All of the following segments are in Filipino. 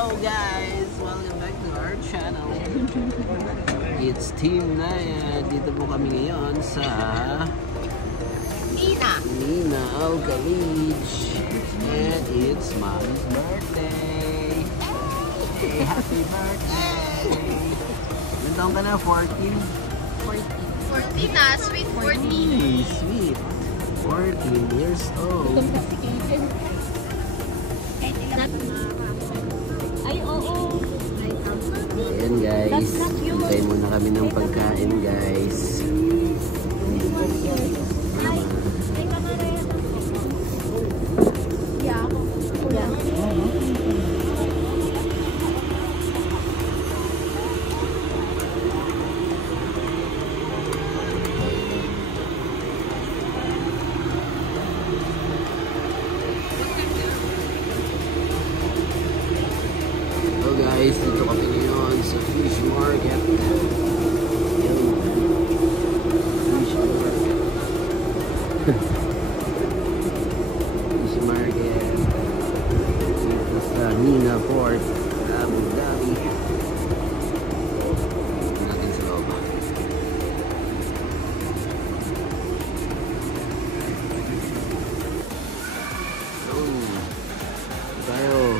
Hello guys! Welcome back to our channel. It's Team Naya. Dito po kami ngayon sa Nina Alcalige. And it's Mom's birthday. Hey, happy birthday! Ilan taong ka na? 14? 14 na, sweet 14. Hey, sweet. 14 years old. Ay, oo. Ayan guys, hintay muna kami ng pagkain guys. So guys, dito kami ngayon sa fish market. Fish market. Fish market. Dito sa Nina Port, Abu Dhabi. Ito natin sa loob. Tayo.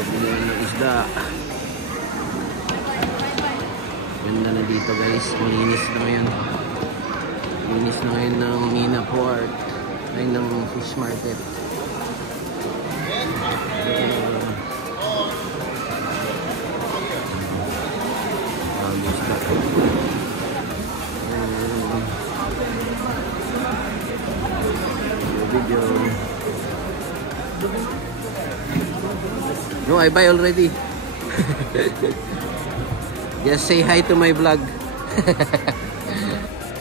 Bilihan ng isda. Ganda na dito guys. Malinis na ngayon. Malinis na ngayon ng Nina Port. Ay ng fish market. Video. No, I buy already. Just say hi to my vlog.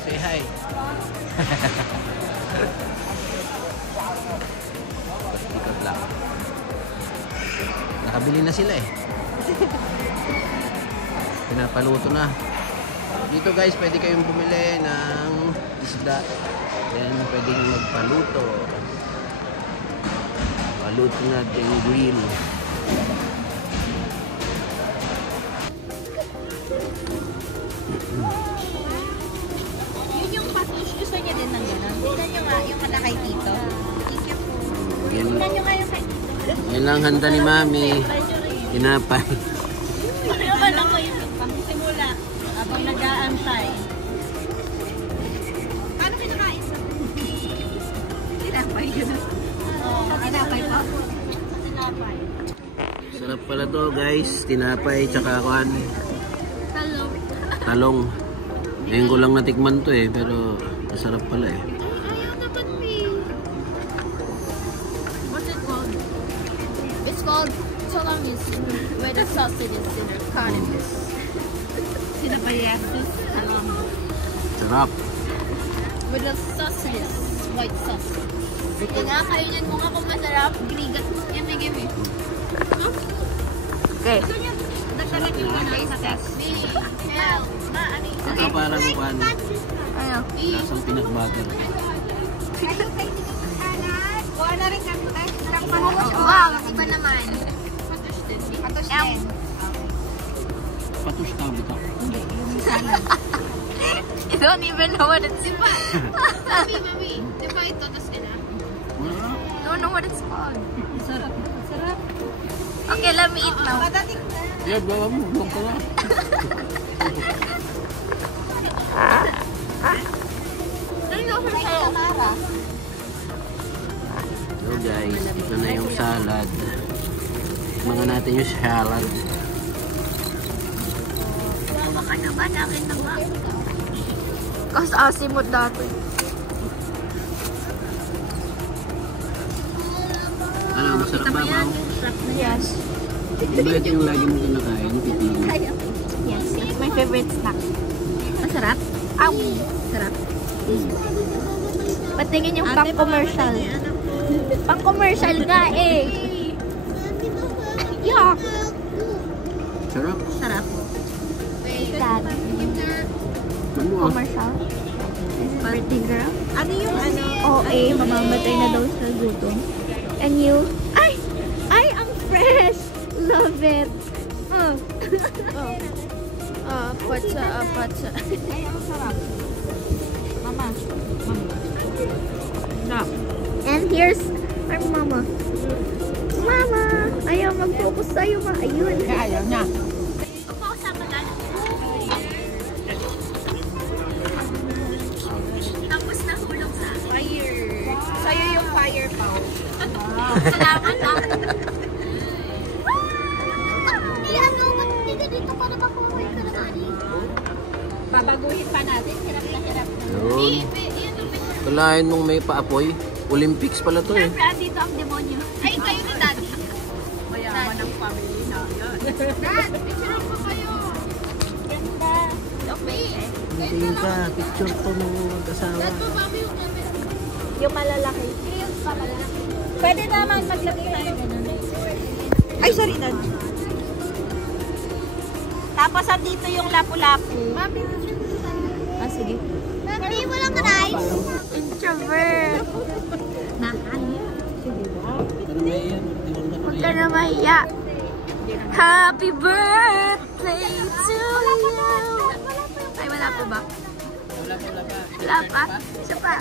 Say hi. Ikot lang. Nakabili na sila eh. Pinapaluto na. Dito guys, pwede kayong bumili ng isda. Then pwedeng magpaluto. Paluto natin grill. Yun yung package. Gusto niya din ng gano'n. Tignan nyo nga yung malakay dito. Thank you po. Tignan nyo nga yung kay dito. Yan lang handa ni Mami. Tinapay. Ano naman ako yung pangsimula habang nag-aantay. Paano kinakain sa tinapay yun? Oo, tinapay pa. Tinapay. Sarap pala to guys. Tinapay tsaka kuhan. Talong. Talong. Ngayon ko lang natikman to eh. Pero masarap pala eh. Ayaw dapat me. What's it called? It's called talong is where the sausage is in the cannabis. Sinabayasis. Talong. Sarap. With the sausages. White sauce. Sige nga, kainin mo nga kung masarap. Ginigat. Gimme. Huh? Okay. Nagtalag yung taste test. Hell. Ito parang kuhan. Ayaw. Lasang peanut butter. Kuha na rin kami tayo. Wow, iba naman. Patush din. Patush din. Patush tawag ito. You don't even know what it's called. Mami. Diba ito? Tapos ina. You don't know what it's called. Sarap. Okay, let me eat now. Yeah, bawa mo. Huwag ka na. So guys, ito na yung salad. Mga natin yung salad. Baka naman namin naman. Kasi asimot dati. Ano, masarap ba ba? Yes. Diba ito yung lagi mo kinakain? Pipili. Yes, it's my favorite snack. Masarap? Aw! Sarap. Patingin yung pang-commercial. Pang-commercial nga eh. Yuck! Sarap. Sarap. Dad. Ano ah? Commercial. birthday girl. Ano yung ano? OA, mamamatay na daw sa gutom. And you? Ay, ang fresh! Love it! Patsa. Ay, ang sarap. Mama. No. And here's our mama. Mama! Ayaw mag-focus sa'yo, ma. Ayun. Ayaw niya. Tapos nahulog sa Fire. Sa'yo yung fire power. Salamat ah. Dito pa na makuha ka na mali. Babaguhin pa natin. Hirap na hirap na. Yun. Kalahin mong may paapoy. Olympics pala to eh. Siyempre, andito ang demonyo. Ay, kayo ni Daddy. Mayaman ang family na. Dad, picture mo kayo. Ganda. Okay. Tingin ka, picture to ng mag-asawa. Dad, mababa yung camera. Yung malalaki. Yes, pa malalaki. Pwede naman maglagay tayo ganun. Ay, sorry, Dad. Tapos andito yung lapu-lapu. Mami, Sige. Hindi mo lang rice. Introvert. Huwag ka na mahiya. Happy birthday to you. Ay, wala po ba? Wala pa. Isa pa.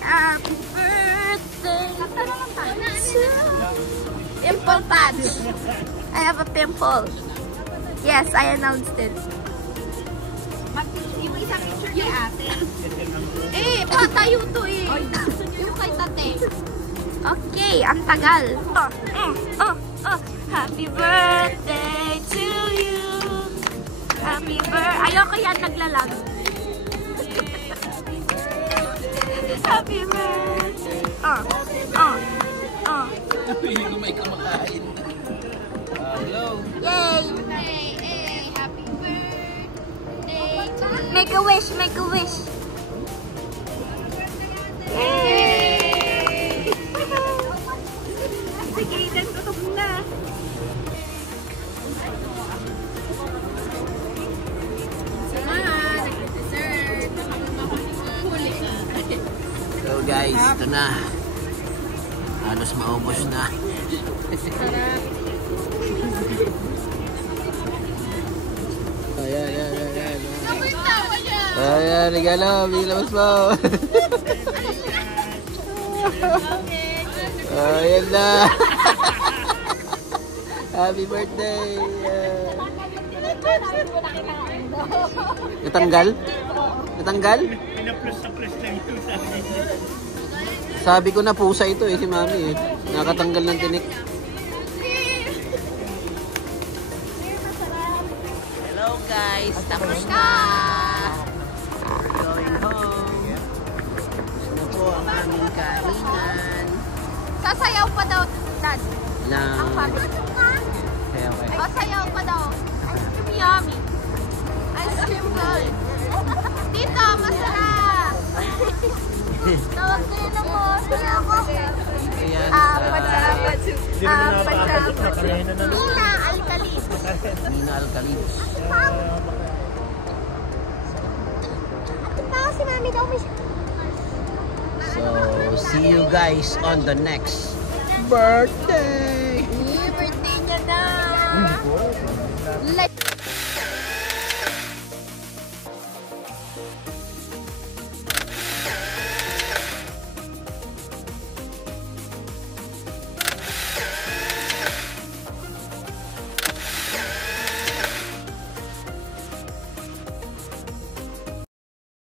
Happy birthday to you. Pimple patch. I have a pimple. Yes, I announced it. Yung isang picture ni ate. Tayo to eh. Yung kay tate. Okay, ang tagal. Happy birthday to you. Happy birthday. Ayoko yan, naglalag. Happy birthday. Hindi ko may kumakain. Hello. Yay! Hey, happy birthday to you. Make a wish, make a wish. Yay! Sige, Eden, tutog na. Nag-dessert. Huli ka. So guys, ito na. Halos maubos na. Ayan. Ako yung tawa niya. Ayan, regalo. Bilabas mo. Ayan na. Happy birthday. Natanggal? Natanggal? Sabi ko na pusa ito eh, si Mami eh. Nakatanggal ng tinik. Hello guys, tapos na. Going home. Tapos na po ang aming kainan. Sasayaw pa daw, Dad. Lang. Okay. Sasayaw pa daw. Ice cream yummy. Ice cream good. Dito, masarap. Tawag ko yun ako. Sayaw ko. Ayan. Nina Alcalis. Nina Alcalis. Si Mami daw may... So, see you guys on the next birthday. Birthday niya na.